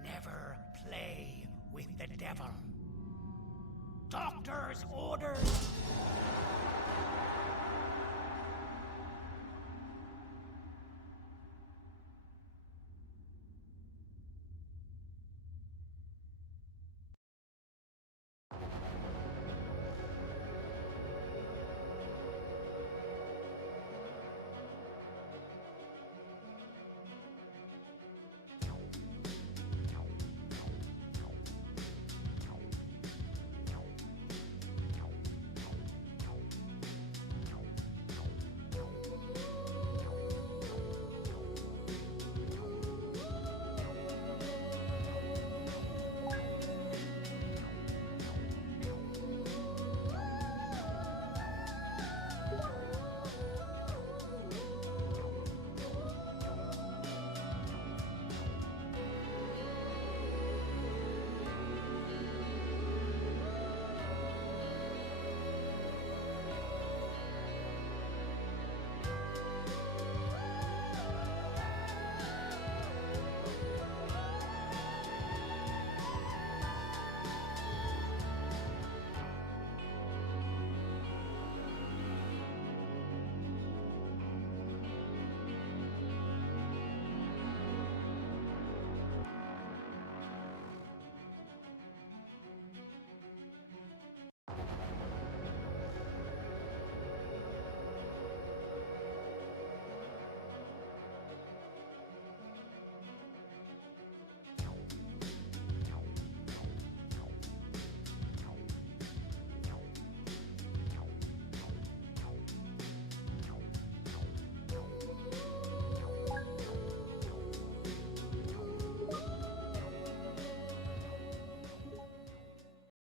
Never play with the devil. Doctor's orders!